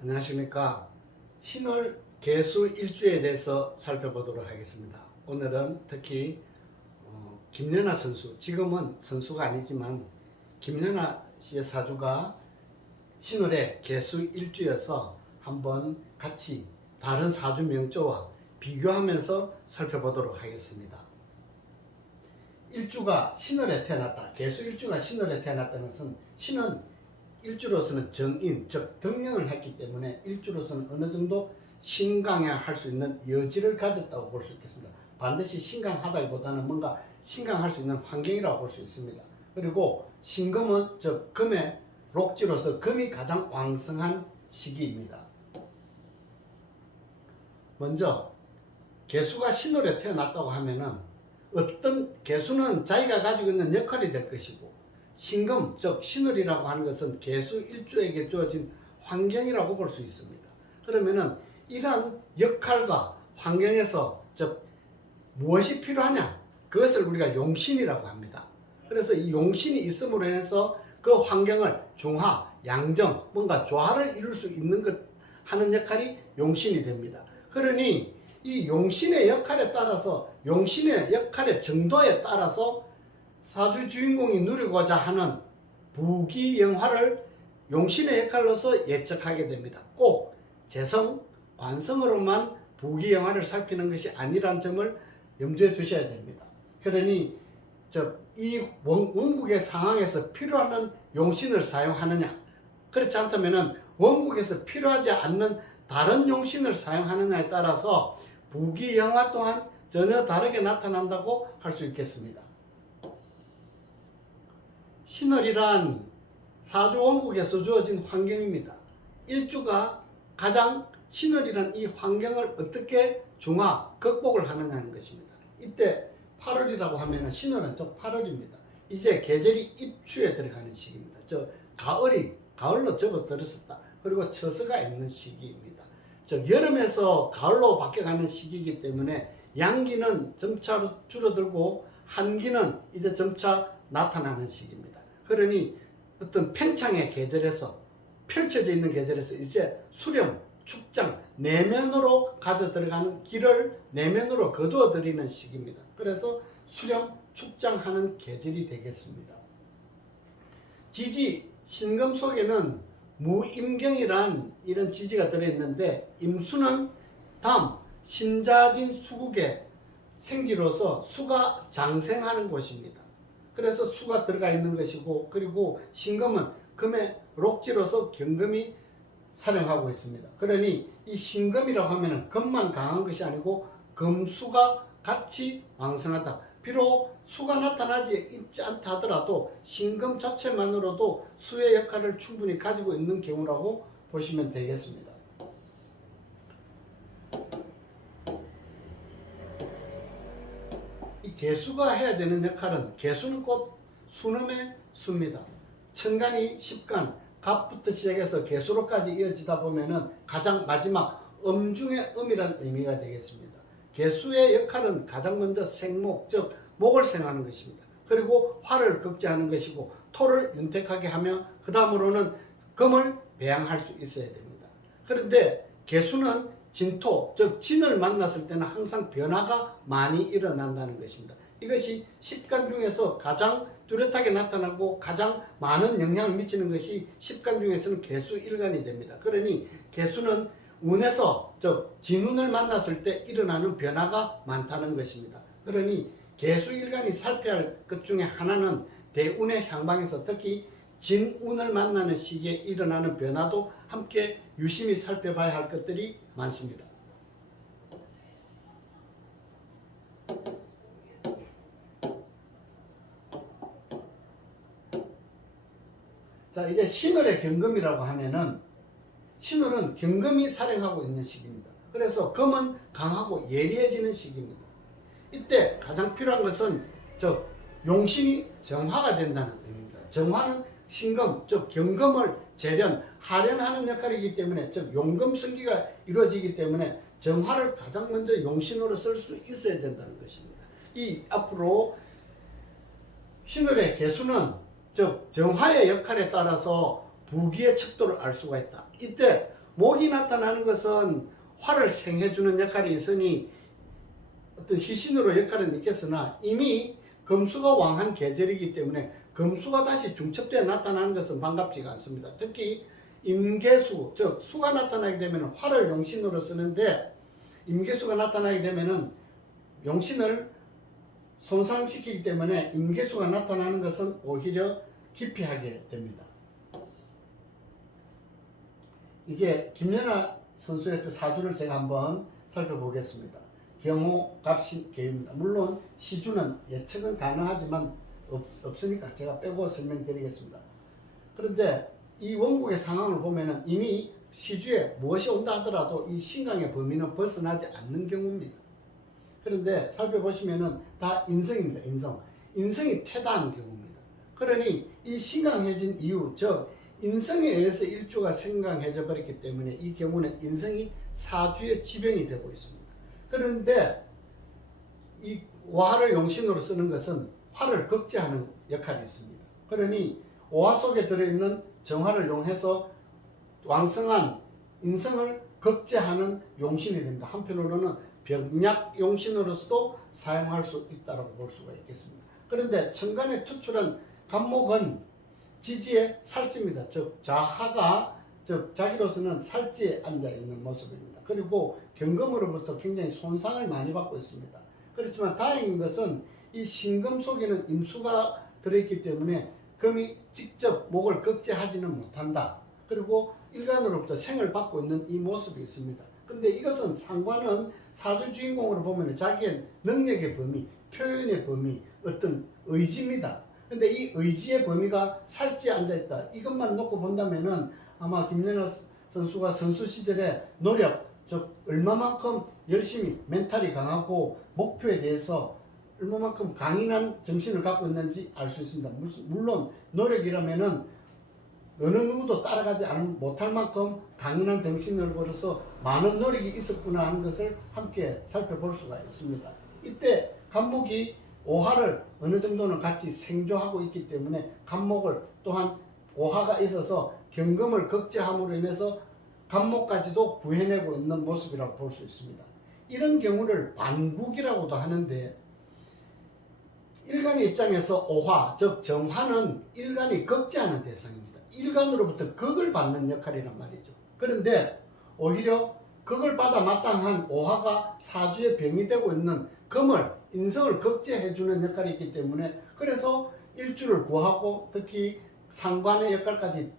안녕하십니까. 신월 개수 일주에 대해서 살펴보도록 하겠습니다. 오늘은 특히 김연아 선수, 지금은 선수가 아니지만 김연아 씨의 사주가 신월의 개수 일주여서 한번 같이 다른 사주 명조와 비교하면서 살펴보도록 하겠습니다. 일주가 신월에 태어났다. 개수 일주가 신월에 태어났다는 것은 신은 일주로서는 정인, 즉 등령을 했기 때문에 일주로서는 어느 정도 신강할 수 있는 여지를 가졌다고 볼 수 있겠습니다. 반드시 신강하다기보다는 뭔가 신강할 수 있는 환경이라고 볼 수 있습니다. 그리고 신금은 즉 금의 록지로서 금이 가장 왕성한 시기입니다. 먼저 개수가 신월에 태어났다고 하면은 어떤 개수는 자기가 가지고 있는 역할이 될 것이고, 신금 즉 신월이라고 하는 것은 개수 일주에게 주어진 환경이라고 볼 수 있습니다. 그러면은 이러한 역할과 환경에서 즉 무엇이 필요하냐, 그것을 우리가 용신이라고 합니다. 그래서 이 용신이 있음으로 인해서 그 환경을 중화, 양정, 뭔가 조화를 이룰 수 있는 것 하는 역할이 용신이 됩니다. 그러니 이 용신의 역할에 따라서, 용신의 역할의 정도에 따라서 사주 주인공이 누리고자 하는 부귀영화를 용신의 역할로서 예측하게 됩니다. 꼭 재성, 관성으로만 부귀영화를 살피는 것이 아니라는 점을 염두에 두셔야 됩니다. 그러니 이 원국의 상황에서 필요한 용신을 사용하느냐, 그렇지 않다면 원국에서 필요하지 않는 다른 용신을 사용하느냐에 따라서 부귀영화 또한 전혀 다르게 나타난다고 할 수 있겠습니다. 신월이란 사주 원국에서 주어진 환경입니다. 일주가 가장 신월이란 이 환경을 어떻게 중화, 극복을 하느냐는 것입니다. 이때 8월이라고 하면 신월은 저 8월입니다. 이제 계절이 입추에 들어가는 시기입니다. 가을로 접어들었었다. 그리고 처서가 있는 시기입니다. 즉 여름에서 가을로 바뀌어가는 시기이기 때문에 양기는 점차 줄어들고 한기는 이제 점차 나타나는 시기입니다. 그러니 어떤 팽창의 계절에서, 펼쳐져 있는 계절에서 이제 수렴, 축장, 내면으로 가져 들어가는 길을 내면으로 거두어 들이는 시기입니다. 그래서 수렴, 축장하는 계절이 되겠습니다. 지지, 신금 속에는 무임경이란 이런 지지가 들어있는데, 임수는 담, 신자진 수국의 생지로서 수가 장생하는 곳입니다. 그래서 수가 들어가 있는 것이고, 그리고 신금은 금의 록지로서 경금이 사령하고 있습니다. 그러니 이 신금이라고 하면 금만 강한 것이 아니고 금수가 같이 왕성하다. 비록 수가 나타나지 있지 않다 하더라도 신금 자체만으로도 수의 역할을 충분히 가지고 있는 경우라고 보시면 되겠습니다. 이 개수가 해야 되는 역할은, 개수는 곧 수놈의 수입니다. 천간이 십간, 갑부터 시작해서 개수로까지 이어지다 보면은 가장 마지막 음 중에 음이란 의미가 되겠습니다. 개수의 역할은 가장 먼저 생목, 즉 목을 생하는 것입니다. 그리고 화를 극제하는 것이고, 토를 윤택하게 하며 그 다음으로는 금을 배양할 수 있어야 됩니다. 그런데 개수는 진토, 즉 진을 만났을 때는 항상 변화가 많이 일어난다는 것입니다. 이것이 십간 중에서 가장 뚜렷하게 나타나고 가장 많은 영향을 미치는 것이 십간 중에서는 개수일간이 됩니다. 그러니 개수는 운에서, 즉 진운을 만났을 때 일어나는 변화가 많다는 것입니다. 그러니 개수일간이 살펴야 할 것 중에 하나는 대운의 향방에서 특히 진운을 만나는 시기에 일어나는 변화도 함께 유심히 살펴봐야 할 것들이 많습니다. 자, 이제 신월의 경금이라고 하면은, 신월은 경금이 살행하고 있는 시기입니다. 그래서 금은 강하고 예리해지는 시기입니다. 이때 가장 필요한 것은 용신이 정화가 된다는 의미입니다. 정화는 신금, 즉 경금을 재련, 하련하는 역할이기 때문에, 즉 용금성기가 이루어지기 때문에 정화를 가장 먼저 용신으로 쓸 수 있어야 된다는 것입니다. 이 앞으로 신월의 개수는 즉 정화의 역할에 따라서 부기의 척도를 알 수가 있다. 이때 목이 나타나는 것은 화를 생해주는 역할이 있으니 어떤 희신으로 역할은 있겠으나 이미 금수가 왕한 계절이기 때문에 금수가 다시 중첩되어 나타나는 것은 반갑지가 않습니다. 특히 임계수, 즉 수가 나타나게 되면 화를 용신으로 쓰는데 임계수가 나타나게 되면 용신을 손상시키기 때문에 임계수가 나타나는 것은 오히려 기피하게 됩니다. 이제 김연아 선수의 그 사주를 제가 한번 살펴보겠습니다. 경호, 갑신, 계유입니다. 물론 시주는 예측은 가능하지만 없으니까 제가 빼고 설명드리겠습니다. 그런데 이 원국의 상황을 보면은 이미 시주에 무엇이 온다 하더라도 이 신강의 범위는 벗어나지 않는 경우입니다. 그런데 살펴보시면은 다 인성입니다. 인성이 퇴다한 경우입니다. 그러니 이 신강해진 이유, 즉 인성에 의해서 일주가 생강해져 버렸기 때문에 이 경우는 인성이 사주의 지병이 되고 있습니다. 그런데 이 오화를 용신으로 쓰는 것은 화를 극제하는 역할이 있습니다. 그러니 오화 속에 들어있는 정화를 이용해서 왕성한 인성을 극제하는 용신이 됩니다. 한편으로는 병약 용신으로서도 사용할 수 있다고 볼 수가 있겠습니다. 그런데 천간에 투출한 간목은 지지의 살찌입니다. 즉 자하가 즉 자기로서는 살찌에 앉아 있는 모습입니다. 그리고 경금으로부터 굉장히 손상을 많이 받고 있습니다. 그렇지만 다행인 것은 이 신금 속에는 임수가 들어있기 때문에 금이 직접 목을 극제하지는 못한다. 그리고 일간으로부터 생을 받고 있는 이 모습이 있습니다. 그런데 이것은 상관은 사주 주인공으로 보면 자기의 능력의 범위, 표현의 범위, 어떤 의지입니다. 근데 이 의지의 범위가 살찌에 앉아있다. 이것만 놓고 본다면은 아마 김연아 선수가 선수 시절에 노력, 즉 얼마만큼 열심히 멘탈이 강하고 목표에 대해서 얼마만큼 강인한 정신을 갖고 있는지 알 수 있습니다. 물론 노력이라면은 어느 누구도 따라가지 못할 만큼 강인한 정신을 걸어서 많은 노력이 있었구나 하는 것을 함께 살펴볼 수가 있습니다. 이때 간목이 오화를 어느 정도는 같이 생조하고 있기 때문에 간목을 또한 오화가 있어서 경금을 극제함으로 인해서 간목까지도 구해내고 있는 모습이라고 볼 수 있습니다. 이런 경우를 반국이라고도 하는데 일간의 입장에서 오화, 즉 정화는 일간이 극제하는 대상입니다. 일간으로부터 극을 받는 역할이란 말이죠. 그런데 오히려 극을 받아 마땅한 오화가 사주의 병이 되고 있는 금을, 인성을 극제해주는 역할이 있기 때문에 그래서 일주를 구하고 특히 상관의 역할까지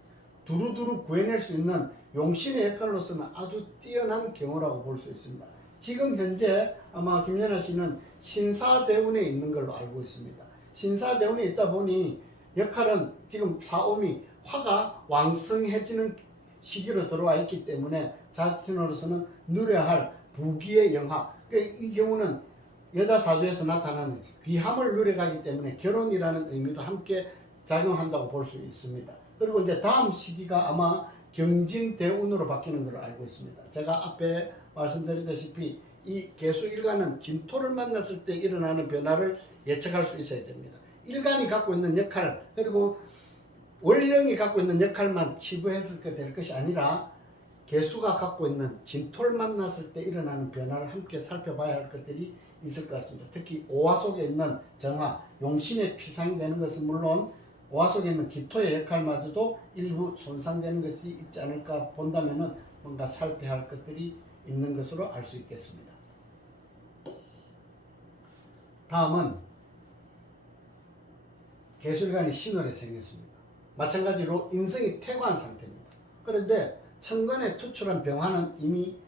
두루두루 구해낼 수 있는 용신의 역할로서는 아주 뛰어난 경우라고 볼 수 있습니다. 지금 현재 아마 김연아 씨는 신사대운에 있는 걸로 알고 있습니다. 신사대운에 있다 보니 역할은 지금 사오미 화가 왕성해지는 시기로 들어와 있기 때문에 자신으로서는 누려야 할 부귀의 영화, 이 경우는 여자 사주에서 나타나는 귀함을 누려가기 때문에 결혼이라는 의미도 함께 작용한다고 볼 수 있습니다. 그리고 이제 다음 시기가 아마 경진대운으로 바뀌는 걸로 알고 있습니다. 제가 앞에 말씀드렸다시피 이 개수일간은 진토를 만났을 때 일어나는 변화를 예측할 수 있어야 됩니다. 일간이 갖고 있는 역할, 그리고 월령이 갖고 있는 역할만 치부했을 때 될 것이 아니라 개수가 갖고 있는 진토를 만났을 때 일어나는 변화를 함께 살펴봐야 할 것들이 있을 것 같습니다. 특히 오화 속에 있는 정화, 용신의 피상이 되는 것은 물론 오화 속에 있는 기토의 역할마저도 일부 손상되는 것이 있지 않을까 본다면은 뭔가 살펴야 할 것들이 있는 것으로 알 수 있겠습니다. 다음은 개수일간이 신월에 생겼습니다. 마찬가지로 인성이 퇴거한 상태입니다. 그런데 천간에 투출한 병화는 이미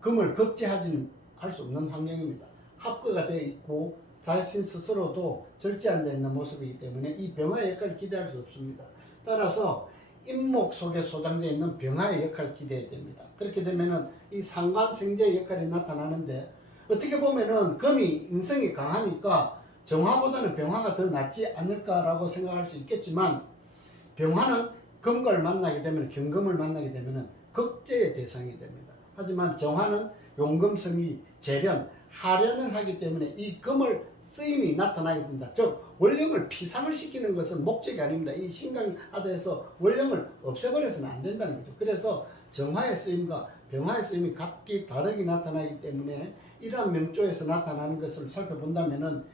금을 극제하지는 할 수 없는 환경입니다. 합거가 되어 있고 자신 스스로도 절제 앉아 있는 모습이기 때문에 이 병화의 역할을 기대할 수 없습니다. 따라서 인목 속에 소장되어 있는 병화의 역할을 기대해야 됩니다. 그렇게 되면은 이 상관생재의 역할이 나타나는데 어떻게 보면은 금이 인성이 강하니까 정화보다는 병화가 더 낫지 않을까라고 생각할 수 있겠지만 병화는 금과를 만나게 되면 경금을 만나게 되면 극제의 대상이 됩니다. 하지만 정화는 용금성이 재련, 하련을 하기 때문에 이 금을 쓰임이 나타나게 된다. 즉 원령을 피상을 시키는 것은 목적이 아닙니다. 이 신강하다에서 원령을 없애버려서는 안 된다는 거죠. 그래서 정화의 쓰임과 병화의 쓰임이 각기 다르게 나타나기 때문에 이러한 명조에서 나타나는 것을 살펴본다면은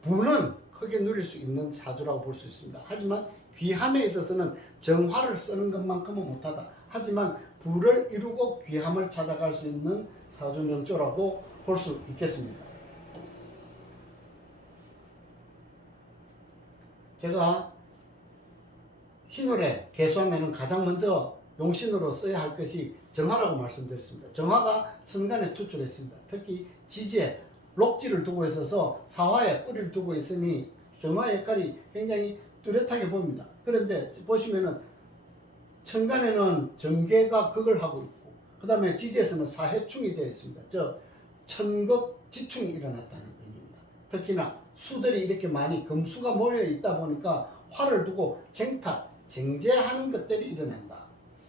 부는 크게 누릴 수 있는 사주라고 볼 수 있습니다. 하지만 귀함에 있어서는 정화를 쓰는 것만큼은 못하다. 하지만 부를 이루고 귀함을 찾아갈 수 있는 사주 명조라고 볼 수 있겠습니다. 제가 신월에 개수하면은 가장 먼저 용신으로 써야 할 것이 정화라고 말씀드렸습니다. 정화가 천간에 투출했습니다. 특히 지지에 록지를 두고 있어서 사화에 뿌리를 두고 있으니 정화의 역할이 굉장히 뚜렷하게 보입니다. 그런데 보시면은 천간에는 정계가 극을 하고 있고 그 다음에 지지에서는 사해충이 되어 있습니다. 즉 천극지충이 일어났다는 의미입니다. 특히나 수들이 이렇게 많이 금수가 모여 있다 보니까 화를 두고 쟁탈, 쟁제하는 것들이 일어난다.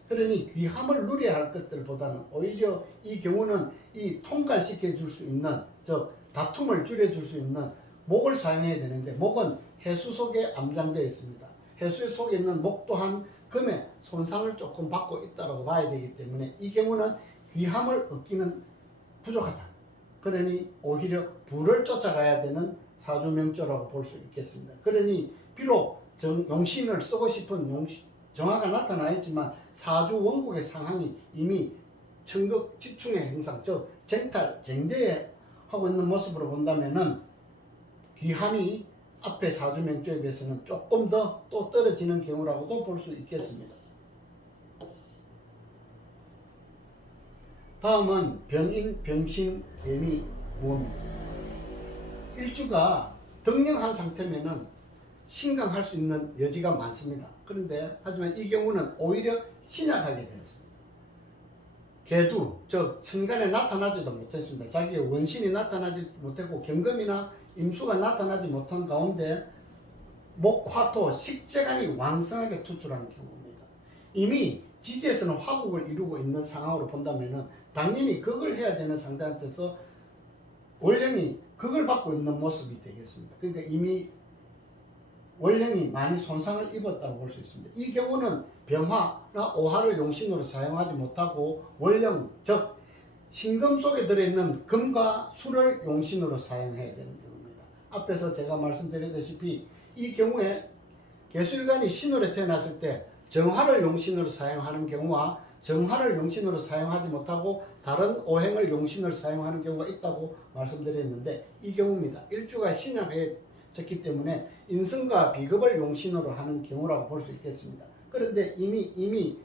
그러니 귀함을 누려야 할 것들보다는 오히려 이 경우는 이 통관시켜 줄 수 있는, 즉 다툼을 줄여 줄 수 있는 목을 사용해야 되는데 목은 해수 속에 암장되어 있습니다. 해수 속에 있는 목 또한 금의 손상을 조금 받고 있다고 봐야 되기 때문에 이 경우는 귀함을 얻기는 부족하다. 그러니 오히려 부를 쫓아가야 되는 사주명조라고 볼 수 있겠습니다. 그러니 비록 용신을 쓰고 싶은 정화가 나타나 있지만 사주 원국의 상황이 이미 천극지충의 형상, 즉 쟁탈, 쟁제하고 있는 모습으로 본다면은 귀함이 앞에 사주명조에 비해서는 조금 더 또 떨어지는 경우라고도 볼 수 있겠습니다. 다음은 병인, 병신, 개미, 무입니다. 일주가 등령한 상태면은 신강할 수 있는 여지가 많습니다. 그런데 하지만 이 경우는 오히려 신약하게 되었습니다. 개두, 즉 천간에 나타나지도 못했습니다. 자기의 원신이 나타나지 못했고 경금이나 임수가 나타나지 못한 가운데 목화토 식재간이 왕성하게 투출하는 경우입니다. 이미 지지에서는 화국을 이루고 있는 상황으로 본다면은 당연히 극을 해야 되는 상대한테서 원령이 극을 받고 있는 모습이 되겠습니다. 그러니까 이미 원령이 많이 손상을 입었다고 볼 수 있습니다. 이 경우는 병화나 오화를 용신으로 사용하지 못하고 원령, 즉 신금 속에 들어있는 금과 수를 용신으로 사용해야 되는 경우입니다. 앞에서 제가 말씀드렸다시피 이 경우에 개술관이 신월에 태어났을 때 정화를 용신으로 사용하는 경우와 정화를 용신으로 사용하지 못하고 다른 오행을 용신으로 사용하는 경우가 있다고 말씀드렸는데 이 경우입니다. 일주가 신약해졌기 때문에 인성과 비급을 용신으로 하는 경우라고 볼 수 있겠습니다. 그런데 이미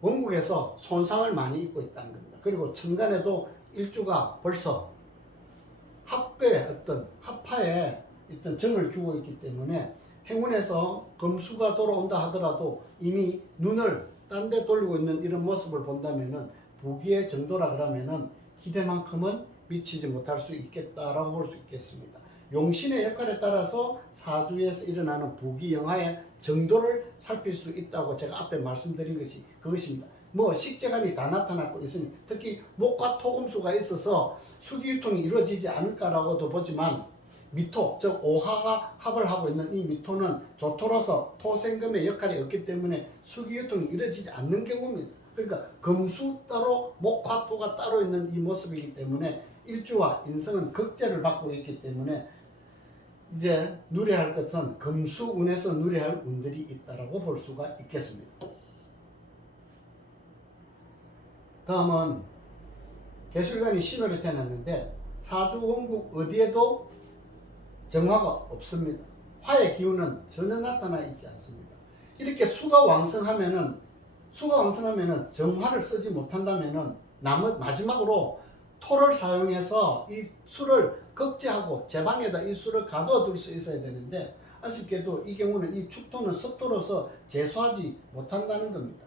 원국에서 손상을 많이 입고 있다는 겁니다. 그리고 천간에도 일주가 벌써 합계의 어떤 합파에 일단 정을 주고 있기 때문에 행운에서 금수가 돌아온다 하더라도 이미 눈을 딴 데 돌리고 있는 이런 모습을 본다면은 부기의 정도라 그러면은 기대만큼은 미치지 못할 수 있겠다라고 볼 수 있겠습니다. 용신의 역할에 따라서 사주에서 일어나는 부기영화의 정도를 살필 수 있다고 제가 앞에 말씀드린 것이 그것입니다. 뭐 식재간이 다 나타나고 있으니 특히 목과 토금수가 있어서 수기유통이 이루어지지 않을까라고도 보지만 미토, 즉 오화가 합을 하고 있는 이 미토는 조토로서 토생금의 역할이 없기 때문에 수기유통이 이루어지지 않는 경우입니다. 그러니까 금수 따로 목화 토가 따로 있는 이 모습이기 때문에 일주와 인성은 극제를 받고 있기 때문에 이제 누려야 할 것은 금수운에서 누려야 할 운들이 있다라고 볼 수가 있겠습니다. 다음은 개술관이 신월에 태어났는데 사주 원국 어디에도 정화가 없습니다. 화의 기운은 전혀 나타나 있지 않습니다. 이렇게 수가 왕성하면은 정화를 쓰지 못한다면은 마지막으로 토를 사용해서 이 수를 극제하고 제 방에다 이 수를 가둬 둘 수 있어야 되는데 아쉽게도 이 경우는 이 축토는 습토로서 제수하지 못한다는 겁니다.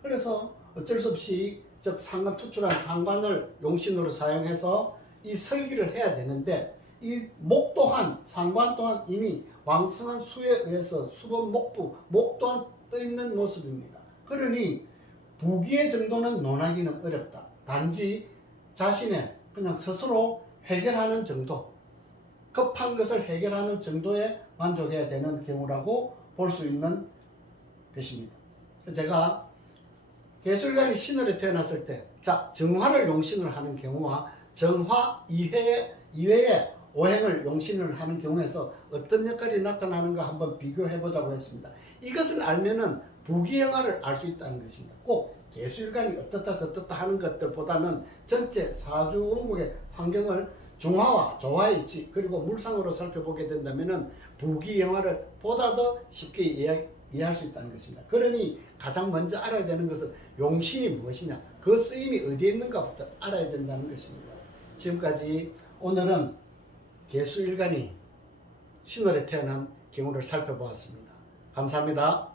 그래서 어쩔 수 없이 즉 상관 투출한 상관을 용신으로 사용해서 이 설기를 해야 되는데 이 목 또한 상관 또한 이미 왕성한 수에 의해서 수건 목 또한 떠 있는 모습입니다. 그러니 부기의 정도는 논하기는 어렵다. 단지 자신의 그냥 스스로 해결하는 정도, 급한 것을 해결하는 정도에 만족해야 되는 경우라고 볼 수 있는 것입니다. 제가 개수일간이 신월에 태어났을 때, 자, 정화를 용신을 하는 경우와 정화 이외에 오행을 용신을 하는 경우에서 어떤 역할이 나타나는가 한번 비교해 보자고 했습니다. 이것을 알면은 부귀영화를 알 수 있다는 것입니다. 꼭 개수일간이 어떻다 저떻다 하는 것들보다는 전체 사주 원국의 환경을 중화와 조화의 이치 그리고 물상으로 살펴보게 된다면은 부귀영화를 보다 더 쉽게 이해할 수 있다는 것입니다. 그러니 가장 먼저 알아야 되는 것은 용신이 무엇이냐, 그 쓰임이 어디에 있는가부터 알아야 된다는 것입니다. 지금까지 오늘은 개수일간이 신월에 태어난 경우를 살펴보았습니다. 감사합니다.